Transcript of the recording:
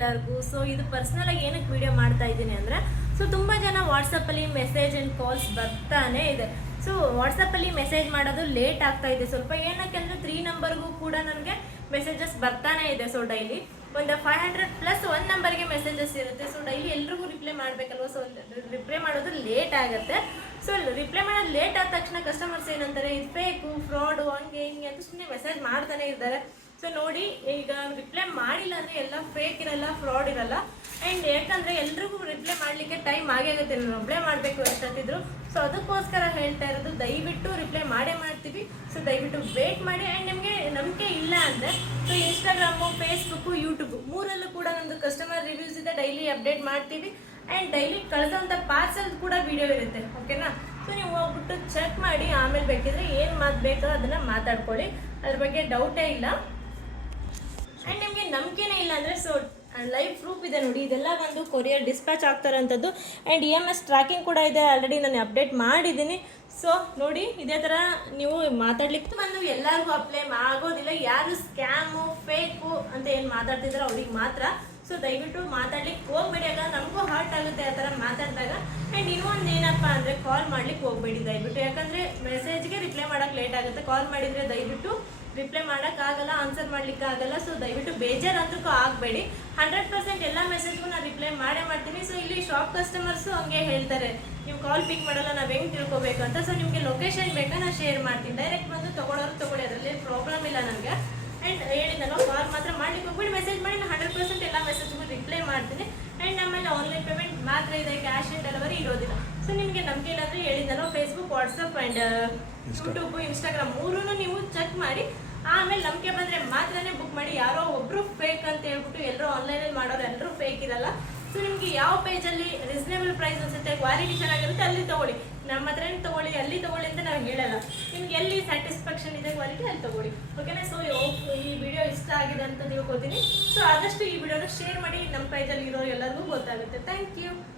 ಎಲ್ಲರಿಗೂ. ಸೊ ಇದು ಪರ್ಸ್ನಲಾಗಿ ಏನಕ್ಕೆ ವಿಡಿಯೋ ಮಾಡ್ತಾ ಇದ್ದೀನಿ ಅಂದರೆ, ಸೊ ತುಂಬ ಜನ ವಾಟ್ಸಪ್ಪಲ್ಲಿ ಮೆಸೇಜ್ ಆ್ಯಂಡ್ ಕಾಲ್ಸ್ ಬರ್ತಾನೆ ಇದೆ. ಸೊ ವಾಟ್ಸಪ್ಪಲ್ಲಿ ಮೆಸೇಜ್ ಮಾಡೋದು ಲೇಟ್ ಆಗ್ತಾ ಇದೆ ಸ್ವಲ್ಪ. ಏನಕ್ಕೆ ಅಂದರೆ 3 ನಂಬರ್ಗೂ ಕೂಡ ನನಗೆ ಮೆಸೇಜಸ್ ಬರ್ತಾನೆ ಇದೆ. ಸೊ ಡೈಲಿ ಒಂದು 500+ 1 ನಂಬರ್ಗೆ ಮೆಸೇಜಸ್ ಇರುತ್ತೆ. ಸೊ ಡೈಲಿ ಎಲ್ರಿಗೂ ರಿಪ್ಲೈ ಮಾಡಬೇಕಲ್ವ. ಸೊ ರಿಪ್ಲೈ ಮಾಡೋದು ಲೇಟ್ ಆಗುತ್ತೆ. ಸೊ ರಿಪ್ಲೈ ಮಾಡೋದು ಲೇಟ್ ಆದ ತಕ್ಷಣ ಕಸ್ಟಮರ್ಸ್ ಏನಂತಾರೆ, ಇದು ಫೇಕು, ಫ್ರಾಡು, ಹಂಗೆ ಹಿಂಗೆ ಅಂತ ಸುಮ್ಮನೆ ಮೆಸೇಜ್ ಮಾಡ್ತಾನೆ ಇದ್ದಾರೆ. ಸೊ ನೋಡಿ, ಈಗ ರಿಪ್ಲೈ ಮಾಡಿಲ್ಲ ಅಂದರೆ ಎಲ್ಲ ಫೇಕ್ ಇರಲ್ಲ, ಫ್ರಾಡ್ ಇರಲ್ಲ. ಆ್ಯಂಡ್ ಯಾಕಂದರೆ ಎಲ್ರಿಗೂ ರಿಪ್ಲೈ ಮಾಡಲಿಕ್ಕೆ ಟೈಮ್ ಆಗೇ ಆಗುತ್ತೆ, ರಿಪ್ಲೈ ಮಾಡಬೇಕು ಅಂತಂತಿದ್ರು. ಸೊ ಅದಕ್ಕೋಸ್ಕರ ಹೇಳ್ತಾ ಇರೋದು, ದಯವಿಟ್ಟು ರಿಪ್ಲೈ ಮಾಡೇ ಮಾಡ್ತೀವಿ. ಸೊ ದಯವಿಟ್ಟು ವೇಟ್ ಮಾಡಿ. ಆ್ಯಂಡ್ ನಿಮಗೆ ನಂಬಿಕೆ ಇಲ್ಲ ಅಂದರೆ, ಸೊ ಇನ್ಸ್ಟಾಗ್ರಾಮು, ಫೇಸ್ಬುಕ್ಕು, ಯೂಟ್ಯೂಬು ಮೂರಲ್ಲೂ ಕೂಡ ನಮ್ಮದು ಕಸ್ಟಮರ್ ರಿವ್ಯೂಸ್ ಇದೆ, ಡೈಲಿ ಅಪ್ಡೇಟ್ ಮಾಡ್ತೀವಿ. ಆ್ಯಂಡ್ ಡೈಲಿ ಕಳೆದಂಥ ಪಾರ್ಸಲ್ ಕೂಡ ವಿಡಿಯೋ ಇರುತ್ತೆ, ಓಕೆನಾ. ಸೊ ನೀವು ಹೋಗ್ಬಿಟ್ಟು ಚೆಕ್ ಮಾಡಿ, ಆಮೇಲೆ ಬೇಕಿದ್ರೆ ಏನು ಮಾತು ಬೇಕೋ ಅದನ್ನು ಮಾತಾಡ್ಕೊಳ್ಳಿ, ಅದ್ರ ಬಗ್ಗೆ ಡೌಟೇ ಇಲ್ಲ. ಆ್ಯಂಡ್ ನಿಮಗೆ ನಂಬಿಕೆನೇ ಇಲ್ಲ ಅಂದರೆ, ಸೊ ಲೈವ್ ಪ್ರೂಫ್ ಇದೆ ನೋಡಿ, ಇದೆಲ್ಲ ಒಂದು ಕೊರಿಯರ್ ಡಿಸ್ಪ್ಯಾಚ್ ಆಗ್ತಾರಂಥದ್ದು. ಆ್ಯಂಡ್ EMS ಟ್ರ್ಯಾಕಿಂಗ್ ಕೂಡ ಇದೆ, ಆಲ್ರೆಡಿ ನಾನು ಅಪ್ಡೇಟ್ ಮಾಡಿದ್ದೀನಿ. ಸೊ ನೋಡಿ, ಇದೇ ಥರ ನೀವು ಮಾತಾಡ್ಲಿಕ್ಕೆ ಬಂದು ಎಲ್ಲರಿಗೂ ಅಪ್ಲೈ ಆಗೋದಿಲ್ಲ. ಯಾರು ಸ್ಕ್ಯಾಮು, ಫೇಕು ಅಂತ ಏನು ಮಾತಾಡ್ತಿದ್ರು ಅವ್ರಿಗೆ ಮಾತ್ರ. ಸೊ ದಯವಿಟ್ಟು ಮಾತಾಡ್ಲಿಕ್ಕೆ ಹೋಗ್ಬೇಡಿ, ಆಗ ನಮಗೂ ಹರ್ಟ್ ಆಗುತ್ತೆ ಆ ಥರ ಮಾತಾಡಿದಾಗ. ಆ್ಯಂಡ್ ಇನ್ನೊಂದು ಏನಪ್ಪ ಅಂದರೆ, ಕಾಲ್ ಮಾಡ್ಲಿಕ್ಕೆ ಹೋಗ್ಬೇಡಿ ದಯವಿಟ್ಟು. ಯಾಕಂದರೆ ಮೆಸೇಜ್ಗೆ ರಿಪ್ಲೈ ಮಾಡೋಕ್ಕೆ ಲೇಟ್ ಆಗುತ್ತೆ. ಕಾಲ್ ಮಾಡಿದರೆ ದಯವಿಟ್ಟು ರಿಪ್ಲೈ ಮಾಡೋಕ್ಕಾಗಲ್ಲ, ಆನ್ಸರ್ ಮಾಡಲಿಕ್ಕೆ ಆಗಲ್ಲ. ಸೊ ದಯವಿಟ್ಟು ಬೇಜಾರಂತಕ್ಕೂ ಆಗಬೇಡಿ. 100% ಎಲ್ಲ ಮೆಸೇಜ್ಗೂ ನಾನು ರಿಪ್ಲೈ ಮಾಡೇ ಮಾಡ್ತೀನಿ. ಸೊ ಇಲ್ಲಿ ಶಾಪ್ ಕಸ್ಟಮರ್ಸು ಹಂಗೆ ಹೇಳ್ತಾರೆ, ನೀವು ಕಾಲ್ ಪಿಕ್ ಮಾಡಲ್ಲ, ನಾವು ಹೆಂಗೆ ತಿಳ್ಕೊಬೇಕು ಅಂತ. ಸೊ ನಿಮಗೆ ಲೊಕೇಶನ್ ಬೇಕಾ, ನಾನು ಶೇರ್ ಮಾಡ್ತೀನಿ. ಡೈರೆಕ್ಟ್ ಬಂದು ತೊಗೊಳೋರು ತೊಗೊಳ್ಳಿ, ಅದರಲ್ಲಿ ಪ್ರಾಬ್ಲಮ್ ಇಲ್ಲ ನನಗೆ. ಆ್ಯಂಡ್ ಹೇಳಿದ್ನಲ್ಲ, ಕಾಲ್ ಮಾತ್ರ ಮಾಡ್ಲಿಕ್ಕೆ ಹೋಗ್ಬಿಟ್ಟು ಮೆಸೇಜ್ ಮಾಡಿ, ನಾನು 100% ಎಲ್ಲ ಮೆಸೇಜ್ಗೂ ರಿಪ್ಲೈ ಮಾಡ್ತೀನಿ. ಆ್ಯಂಡ್ ನಮ್ಮಲ್ಲಿ ಆನ್ಲೈನ್ ಪೇಮೆಂಟ್ ಮಾತ್ರ ಇದೆ, ಕ್ಯಾಶ್ ಆನ್ ಡೆಲಿವರಿ ಇರೋದಿಲ್ಲ. ಸೊ ನಿಮಗೆ ನಂಬಿಕೆ ಇಲ್ಲ ಅಂದರೆ ಹೇಳಿದ್ನಲ್ಲ, Facebook, WhatsApp and YouTube, Instagram ಮೂರೂ ನೀವು ಚೆಕ್ ಮಾಡಿ. ಆಮೇಲೆ ನಂಬಿಕೆ ಬಂದರೆ ಮಾತ್ರನೇ ಬುಕ್ ಮಾಡಿ. ಯಾರೋ ಒಬ್ಬರು ಫೇಕ್ ಅಂತ ಹೇಳ್ಬಿಟ್ಟು ಎಲ್ಲರೂ ಆನ್ಲೈನಲ್ಲಿ ಮಾಡೋರು ಎಲ್ಲರೂ ಫೇಕ್ ಇರಲ್ಲ. ಸೊ ನಿಮಗೆ ಯಾವ ಪೇಜಲ್ಲಿ ರೀಸನೇಬಲ್ ಪ್ರೈಸ್ ಅನಿಸುತ್ತೆ, ಕ್ವಾಲಿಟಿ ಚೆನ್ನಾಗಿರುತ್ತೆ, ಅಲ್ಲಿ ತೊಗೊಳ್ಳಿ. ನಮ್ಮ ಹತ್ರನೇ ತೊಗೊಳ್ಳಿ, ಅಲ್ಲಿ ತೊಗೊಳ್ಳಿ ಅಂತ ನಾವು ಹೇಳಲ್ಲ. ನಿಮ್ಗೆ ಎಲ್ಲಿ ಸ್ಯಾಟಿಸ್ಫ್ಯಾಕ್ಷನ್ ಇದೆ ಕ್ವಾಲಿಟಿ, ಅಲ್ಲಿ ತೊಗೊಳ್ಳಿ, ಓಕೆನಾ. ಸೊ ಈ ವಿಡಿಯೋ ಇಷ್ಟ ಆಗಿದೆ ಅಂತ ತಿಳ್ಕೊತೀನಿ. ಸೊ ಆದಷ್ಟು ಈ ವಿಡಿಯೋನ ಶೇರ್ ಮಾಡಿ, ನಮ್ಮ ಪೇಜಲ್ಲಿ ಇರೋ ಎಲ್ಲರಿಗೂ ಗೊತ್ತಾಗುತ್ತೆ. Thank you.